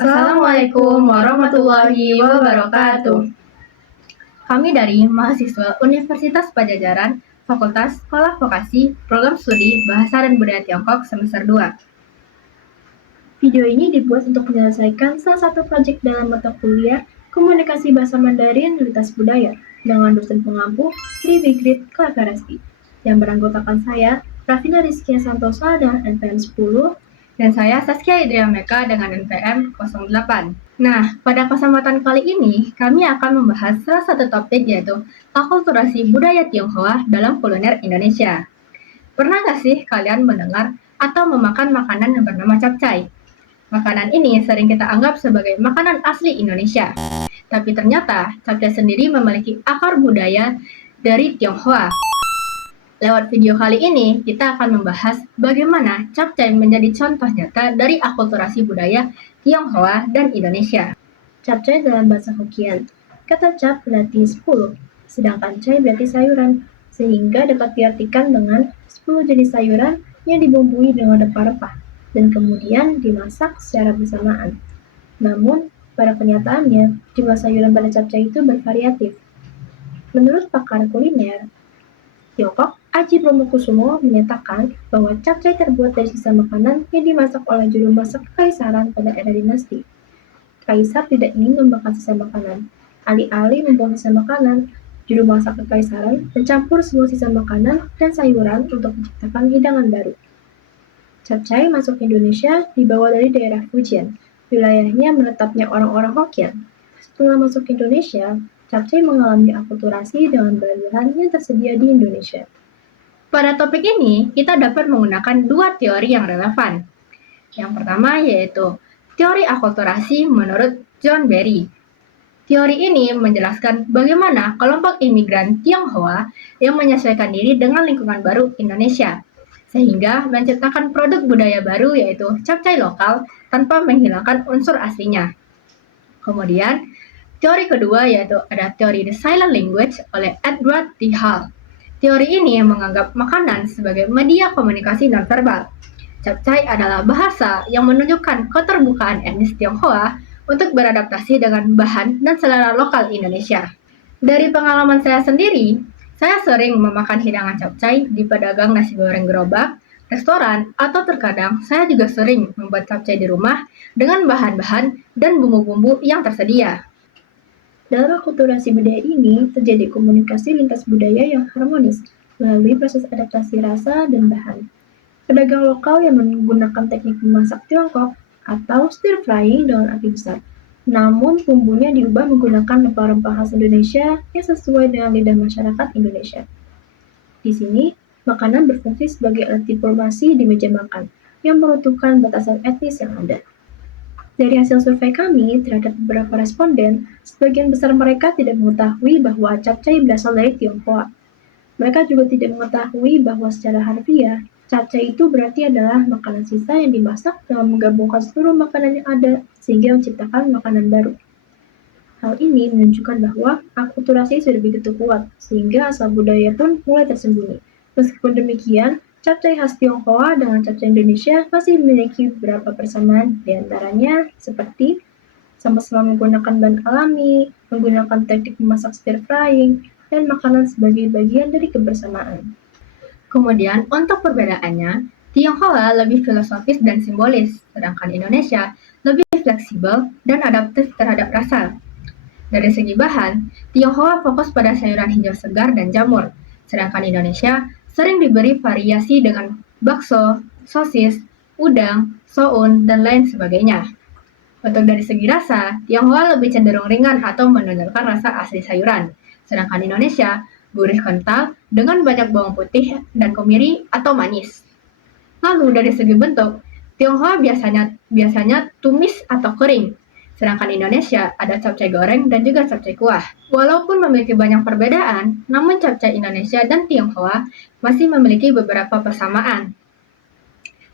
Assalamualaikum warahmatullahi wabarakatuh. Kami dari mahasiswa Universitas Padjadjaran, Fakultas Sekolah Vokasi, Program Studi Bahasa dan Budaya Tiongkok semester 2. Video ini dibuat untuk menyelesaikan salah satu proyek dalam mata kuliah Komunikasi Bahasa Mandarin Lintas Budaya dengan dosen pengampu di Bigrit Kalakaresti yang beranggotakan saya, Rafina Rizkia Santosa dengan NPM 10, dan saya Saskia Idria Meka dengan NPM 08. Nah, pada kesempatan kali ini, kami akan membahas salah satu topik yaitu akulturasi budaya Tionghoa dalam kuliner Indonesia. Pernah nggak sih kalian mendengar atau memakan makanan yang bernama capcay? Makanan ini sering kita anggap sebagai makanan asli Indonesia. Tapi ternyata capcay sendiri memiliki akar budaya dari Tionghoa. Lewat video kali ini, kita akan membahas bagaimana capcay menjadi contoh nyata dari akulturasi budaya Tionghoa dan Indonesia. Capcay dalam bahasa Hokkien. Kata cap berarti 10, sedangkan cai berarti sayuran, sehingga dapat diartikan dengan 10 jenis sayuran yang dibumbui dengan rempah-rempah dan kemudian dimasak secara bersamaan. Namun, pada kenyataannya, jumlah sayuran pada capcay itu bervariatif. Menurut pakar kuliner Tiongkok, Aji Bromokusumo menyatakan bahwa capcay terbuat dari sisa makanan yang dimasak oleh juru masak kekaisaran pada era dinasti. Kaisar tidak ingin membakar sisa makanan. Alih-alih membuang sisa makanan, juru masak kekaisaran mencampur semua sisa makanan dan sayuran untuk menciptakan hidangan baru. Capcay masuk Indonesia dibawa dari daerah Fujian, wilayahnya menetapnya orang-orang Hokkien. Setelah masuk Indonesia, capcay mengalami akulturasi dengan bahan-bahan yang tersedia di Indonesia. Pada topik ini, kita dapat menggunakan dua teori yang relevan. Yang pertama yaitu teori akulturasi menurut John Berry. Teori ini menjelaskan bagaimana kelompok imigran Tionghoa yang menyesuaikan diri dengan lingkungan baru Indonesia, sehingga menciptakan produk budaya baru yaitu capcay lokal tanpa menghilangkan unsur aslinya. Kemudian, teori kedua yaitu ada teori The Silent Language oleh Edward T. Hall. Teori ini menganggap makanan sebagai media komunikasi nonverbal. Capcay adalah bahasa yang menunjukkan keterbukaan etnis Tionghoa untuk beradaptasi dengan bahan dan selera lokal Indonesia. Dari pengalaman saya sendiri, saya sering memakan hidangan capcay di pedagang nasi goreng gerobak, restoran, atau terkadang saya juga sering membuat capcay di rumah dengan bahan-bahan dan bumbu-bumbu yang tersedia. Dalam akulturasi budaya ini, terjadi komunikasi lintas budaya yang harmonis melalui proses adaptasi rasa dan bahan. Pedagang lokal yang menggunakan teknik memasak Tiongkok atau stir frying dengan api besar, namun bumbunya diubah menggunakan rempah-rempah khas Indonesia yang sesuai dengan lidah masyarakat Indonesia. Di sini, makanan berfungsi sebagai alat diplomasi di meja makan yang meruntuhkan batasan etnis yang ada. Dari hasil survei kami terhadap beberapa responden, sebagian besar mereka tidak mengetahui bahwa capcay berasal dari Tionghoa. Mereka juga tidak mengetahui bahwa secara harfiah, capcay itu berarti adalah makanan sisa yang dimasak dengan menggabungkan seluruh makanan yang ada sehingga menciptakan makanan baru. Hal ini menunjukkan bahwa akulturasi sudah begitu kuat, sehingga asal budaya pun mulai tersembunyi. Meskipun demikian, capcay khas Tionghoa dengan capcay Indonesia masih memiliki beberapa persamaan, di antaranya seperti sama-sama menggunakan bahan alami, menggunakan teknik memasak stir frying, dan makanan sebagai bagian dari kebersamaan. Kemudian, untuk perbedaannya, Tionghoa lebih filosofis dan simbolis, sedangkan Indonesia lebih fleksibel dan adaptif terhadap rasa. Dari segi bahan, Tionghoa fokus pada sayuran hijau segar dan jamur, sedangkan Indonesia sering diberi variasi dengan bakso, sosis, udang, soun, dan lain sebagainya. Untuk dari segi rasa, Tionghoa lebih cenderung ringan atau menonjolkan rasa asli sayuran, sedangkan Indonesia gurih kental dengan banyak bawang putih dan kemiri atau manis. Lalu dari segi bentuk, Tionghoa biasanya tumis atau kering, sedangkan Indonesia ada capcay goreng dan juga capcay kuah. Walaupun memiliki banyak perbedaan, namun capcay Indonesia dan Tionghoa masih memiliki beberapa persamaan.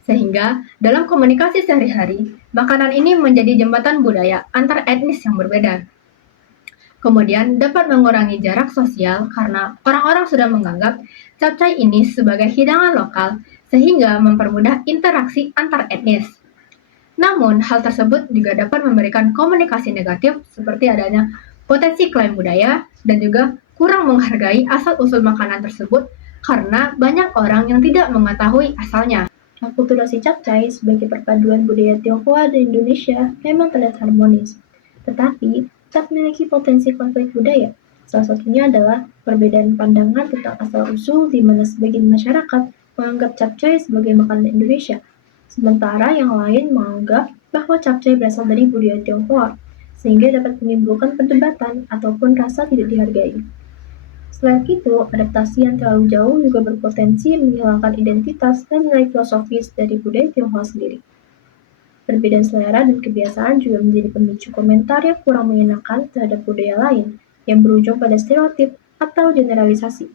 Sehingga dalam komunikasi sehari-hari, makanan ini menjadi jembatan budaya antar etnis yang berbeda. Kemudian dapat mengurangi jarak sosial karena orang-orang sudah menganggap capcay ini sebagai hidangan lokal sehingga mempermudah interaksi antar etnis. Namun, hal tersebut juga dapat memberikan komunikasi negatif seperti adanya potensi klaim budaya dan juga kurang menghargai asal-usul makanan tersebut karena banyak orang yang tidak mengetahui asalnya. Akulturasi capcay sebagai perpaduan budaya Tionghoa dan Indonesia memang terlihat harmonis, tetapi tetap memiliki potensi konflik budaya. Salah satunya adalah perbedaan pandangan tentang asal-usul di mana sebagian masyarakat menganggap capcay sebagai makanan Indonesia, sementara yang lain menganggap bahwa capcay berasal dari budaya Tionghoa, sehingga dapat menimbulkan perdebatan ataupun rasa tidak dihargai. Selain itu, adaptasi yang terlalu jauh juga berpotensi menghilangkan identitas dan nilai filosofis dari budaya Tionghoa sendiri. Perbedaan selera dan kebiasaan juga menjadi pemicu komentar yang kurang mengenakan terhadap budaya lain, yang berujung pada stereotip atau generalisasi.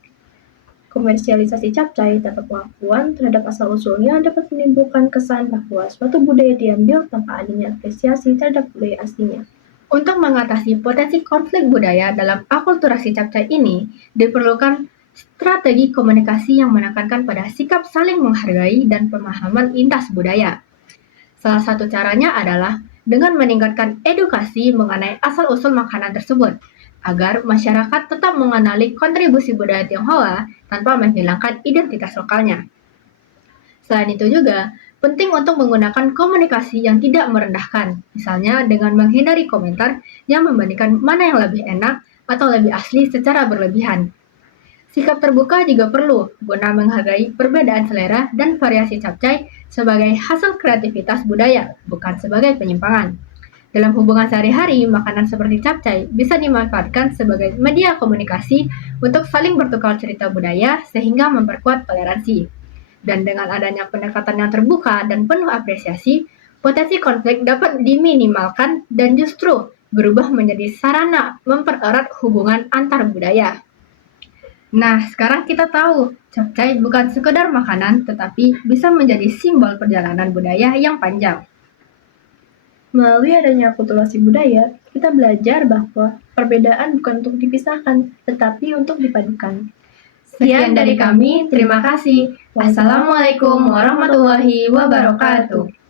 Komersialisasi capcay tanpa pengakuan terhadap asal-usulnya dapat menimbulkan kesan bahwa suatu budaya diambil tanpa adanya apresiasi terhadap budaya aslinya. Untuk mengatasi potensi konflik budaya dalam akulturasi capcay ini, diperlukan strategi komunikasi yang menekankan pada sikap saling menghargai dan pemahaman lintas budaya. Salah satu caranya adalah dengan meningkatkan edukasi mengenai asal-usul makanan tersebut, agar masyarakat tetap mengenali kontribusi budaya Tionghoa tanpa menghilangkan identitas lokalnya. Selain itu juga, penting untuk menggunakan komunikasi yang tidak merendahkan, misalnya dengan menghindari komentar yang membandingkan mana yang lebih enak atau lebih asli secara berlebihan. Sikap terbuka juga perlu guna menghargai perbedaan selera dan variasi capcay sebagai hasil kreativitas budaya, bukan sebagai penyimpangan. Dalam hubungan sehari-hari, makanan seperti capcay bisa dimanfaatkan sebagai media komunikasi untuk saling bertukar cerita budaya sehingga memperkuat toleransi. Dan dengan adanya pendekatan yang terbuka dan penuh apresiasi, potensi konflik dapat diminimalkan dan justru berubah menjadi sarana mempererat hubungan antar budaya. Nah, sekarang kita tahu, capcay bukan sekedar makanan, tetapi bisa menjadi simbol perjalanan budaya yang panjang. Melalui adanya akulturasi budaya, kita belajar bahwa perbedaan bukan untuk dipisahkan, tetapi untuk dipadukan. Sekian dari kami, terima kasih. Wassalamualaikum warahmatullahi wabarakatuh.